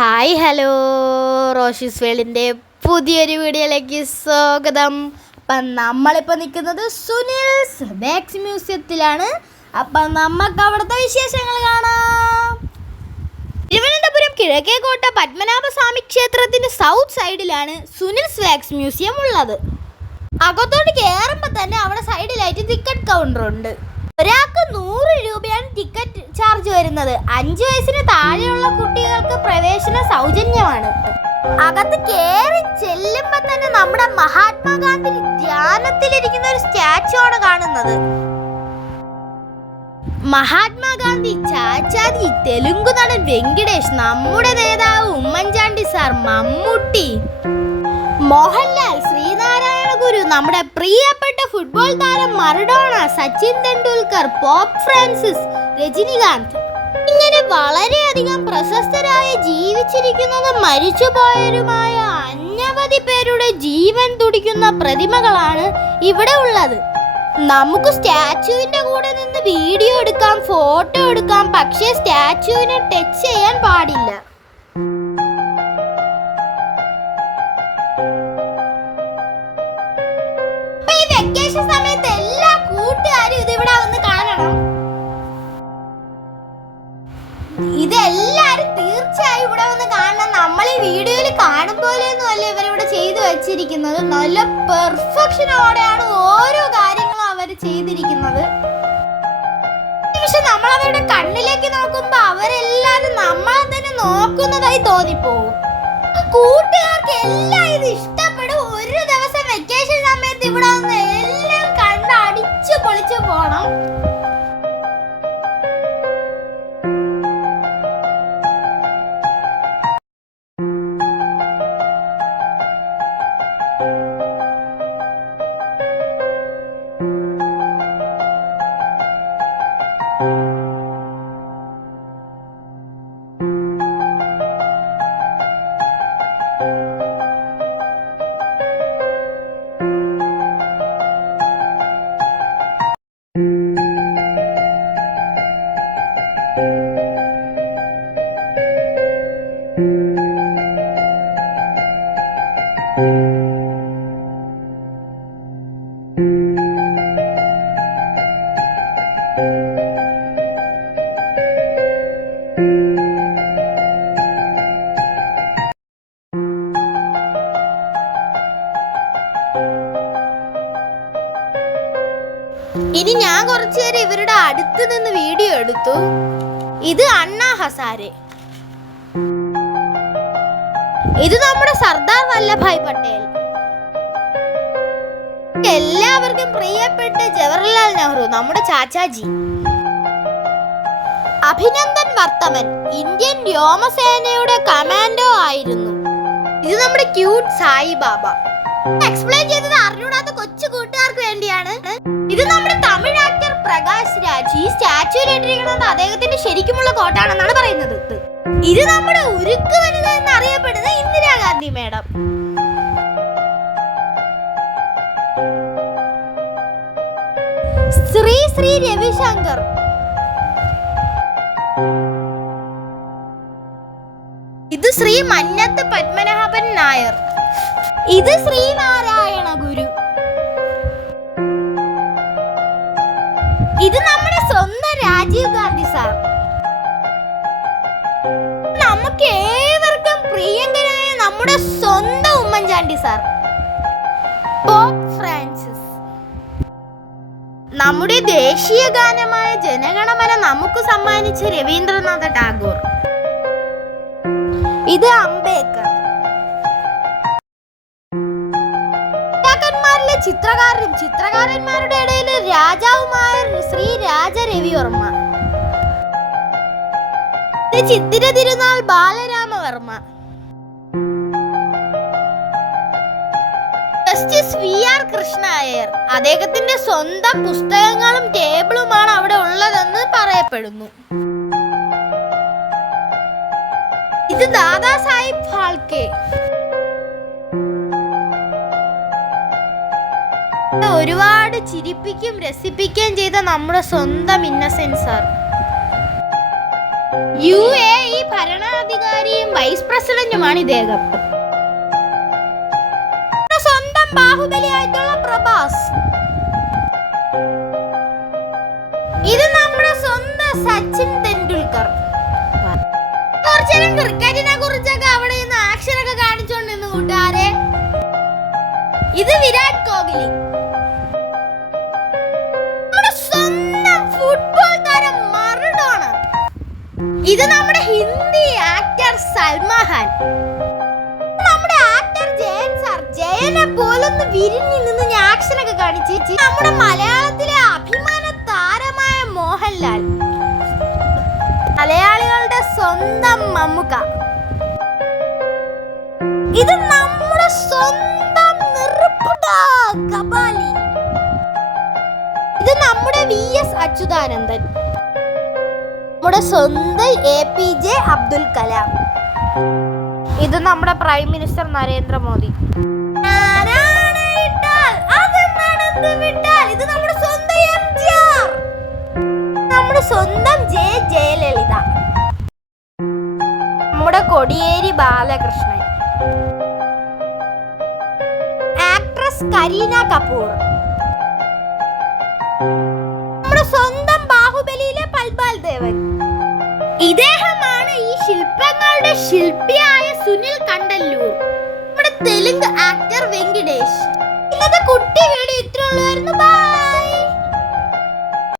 Hi hello. Roshis വേളിന്റെ പുതിയൊരു വീഡിയോയിലേക്ക് സ്വാഗതം. അപ്പം നമ്മളിപ്പോൾ നിൽക്കുന്നത് സുനിൽസ് ബാക്സ് മ്യൂസിയത്തിലാണ്. അപ്പം നമുക്ക് അവിടുത്തെ വിശേഷങ്ങൾ കാണാം. തിരുവനന്തപുരം കിഴക്കേക്കോട്ട പത്മനാഭസ്വാമി ക്ഷേത്രത്തിന്റെ സൗത്ത് സൈഡിലാണ് സുനിൽസ് വാക്സ് മ്യൂസിയം ഉള്ളത്. അകത്തോട്ട് കയറുമ്പോൾ തന്നെ അവിടെ സൈഡിലായിട്ട് ടിക്കറ്റ് കൗണ്ടർ ഉണ്ട്. ഒരാൾക്ക് വരുന്നത് അഞ്ചു വയസ്സിന് താഴെയുള്ള കുട്ടികൾക്ക് പ്രവേശനം സൗജന്യമാണ്. അകത്ത് കയറി ചെല്ലുമ്പോ തന്നെ നമ്മുടെ മഹാത്മാഗാന്ധി ധ്യാനത്തിലിരിക്കുന്ന ഒരു സ്റ്റാച്ചു ആണ് കാണുന്നത്. മഹാത്മാഗാന്ധി ചാച്ചാജി തെലുങ്ക് നടൻ വെങ്കിടേഷ് നമ്മുടെ നേതാവ് ഉമ്മൻചാണ്ടി സാർ മമ്മൂട്ടി മോഹൻലാൽ ശ്രീനാരായണ ഗുരു നമ്മുടെ പ്രിയപ്പെട്ട ഫുട്ബോൾ താരം Maradona Sachin Tendulkar pope Francis Rajinikanth വളരെയധികം പ്രശസ്തരായ ജീവിച്ചിരിക്കുന്നതും മരിച്ചുപോയവരുമായ അനവധി പേരുടെ ജീവൻ തുടിക്കുന്ന പ്രതിമകളാണ് ഇവിടെ ഉള്ളത്. നമുക്ക് സ്റ്റാച്ചുവിന്റെ കൂടെ നിന്ന് വീഡിയോ എടുക്കാം ഫോട്ടോ എടുക്കാം പക്ഷേ സ്റ്റാച്ചുവിനെ ടച്ച് ചെയ്യാൻ പാടില്ല. ഇതെല്ലാരും തീർച്ചയായും ഇവിടെ വന്ന് കാണണം. നമ്മൾ ഈ വീഡിയോയിൽ കാണും പോലെയൊന്നും അല്ല ഇവരിവിടെ ചെയ്തു വെച്ചിരിക്കുന്നത്? നല്ല പെർഫെക്ഷനോടെയാണ് ഓരോ കാര്യങ്ങളും അവർ ചെയ്തിരിക്കുന്നത്. പക്ഷെ നമ്മൾ അവരുടെ കണ്ണിലേക്ക് നോക്കുമ്പോ അവരെല്ലാരും നമ്മളെ തന്നെ നോക്കുന്നതായി തോന്നിപ്പോകും. കൂട്ടുകാർക്ക് എല്ലാം ഇത് ഇഷ്ടപ്പെടും. ഒരു ദിവസം വെക്കേഷൻ സമയത്ത് ഇവിടെ വന്ന് എല്ലാം കണ്ട് അടിച്ചു പൊളിച്ചു പോണം. ഇനി ഞാൻ കുറച്ചു നേരം ഇവരുടെ അടുത്ത് നിന്ന് വീഡിയോ എടുത്തു. ഇത് അണ്ണാ ഹസാരെ. ഇത് നമ്മുടെ സർദാർ വല്ലഭായ് പട്ടേൽ. എല്ലാവർക്കും പ്രിയപ്പെട്ട ജവഹർലാൽ നെഹ്റു നമ്മുടെ ചാച്ചാജി. അഭിനന്ദൻ വർത്തമൻ ഇന്ത്യൻ വ്യോമസേനയുടെ കമാൻഡോ ആയിരുന്നു. ഇത് നമ്മുടെ ക്യൂട്ട് സായി ബാബ. എക്സ്പ്ലെയിൻ ചെയ്തത് അറിഞ്ഞൂടാത്ത കൊച്ചു കൂട്ടുകാർക്ക് വേണ്ടിയാണ്. ഇത് നമ്മുടെ തമിഴ് ആക്ടർ പ്രകാശ് രാജ്. ഈ സ്റ്റാച്യു ഇട്ടിരിക്കുന്നത് അദ്ദേഹത്തിന്റെ ശരിക്കുമുള്ള കോട്ടാണെന്നാണ് പറയുന്നത്. ഇത് നമ്മുടെ ഉരുക്ക് വനിത എന്ന് ഇന്ദിരാഗാന്ധി മേഡം. ശ്രീ ശ്രീ രവിശങ്കർ. ഇത് ശ്രീ മന്നത്ത് പത്മനാഭൻ നായർ. ഇത് ശ്രീനാരായണ ഗുരു. ഇത് നമ്മുടെ സ്വന്തം രാജീവ് ഗാന്ധി സാർ. നമ്മുടെ സ്വന്തം ഉമ്മൻചാണ്ടി സാർ. ഫ്രാൻസിസ്. നമ്മുടെ ദേശീയ ഗാനമായ ജനഗണമന നമുക്ക് സമ്മാനിച്ച രവീന്ദ്രനാഥ ടാഗോർ. ഇത് അംബേദ്കർ. രാജാക്കന്മാരിലെ ചിത്രകാരനും ചിത്രകാരന്മാരുടെ ഇടയിൽ രാജാവുമായ ശ്രീ രാജ രവിവർമ്മ ഇത് Chithira Thirunal Balarama Varma. Justice V R Krishna Iyer അദ്ദേഹത്തിന്റെ സ്വന്തം പുസ്തകങ്ങളും ടേബിളുമാണ് അവിടെ ഉള്ളതെന്ന് പറയപ്പെടുന്നു. ഇത് ദാദാ സാഹിബ് ഫാൾക്കെ ഒരുപാട് ചിരിപ്പിക്കും രസിപ്പിക്കുകയും ചെയ്ത നമ്മുടെ സ്വന്തം Innocent sir. U A E ഭരണാധികാരിയും vice പ്രസിഡന്റുമാണ് ഇദ്ദേഹം. ബാഹുബലിയായിട്ടുള്ള പ്രഭാസ്. ഇത് നമ്മുടെ സ്വന്തം സച്ചിൻ തെണ്ടുൽക്കർ. കുറച്ചേരം ക്രിക്കറ്റിനെ കുറിച്ചൊക്കെ അവിടെ നിന്ന് ആക്ഷൻ ഒക്കെ കാണിച്ചോണ്ടിരുന്നു കൂട്ടുകാരെ. ഇത് വിരാട് കോഹ്ലി. സ്വന്തം ഫുട്ബോൾ താരം മറഡോണ. ഇത് നമ്മുടെ ഹിന്ദി ആക്ടർ സൽമാൻ ഖാൻ. ജയനെ പോലൊന്ന് വിരിഞ്ഞു നിന്ന് ഞാൻ ആക്ഷനൊക്കെ കാണിച്ച് നമ്മുടെ മലയാളത്തിലെ അഭിമാന താരമായ മോഹൻലാൽ. മലയാളികളുടെ സ്വന്തം മമ്മുക്ക. ഇത് നമ്മുടെ സ്വന്തം കപാലി. ഇത് നമ്മുടെ വി എസ് അച്യുതാനന്ദൻ. നമ്മുടെ സ്വന്തം A P J Abdul Kalam. ഇത് നമ്മുടെ പ്രൈം മിനിസ്റ്റർ നരേന്ദ്രമോദി. സ്വന്തം ജെ ജയലളിത. നമ്മുടെ കൊടിയേരി ബാലകൃഷ്ണൻ. ആക്ട്രസ് കരീന കപൂർ. നമ്മുടെ സ്വന്തം ബാഹുബലിയിലെ പൽബാൽ ദേവൻ. ഇദ്ദേഹമാണ് ഈ ശില്പങ്ങളുടെ ശില്പിയായ സുനിൽ കണ്ടല്ലൂർ. നമ്മുടെ തെലുങ്ക് ആക്ടർ വെങ്കിടേഷ്. ഇന്നത്തെ കുട്ടി വീഡിയോ ഇത്രയുള്ളായിരുന്നു ബൈ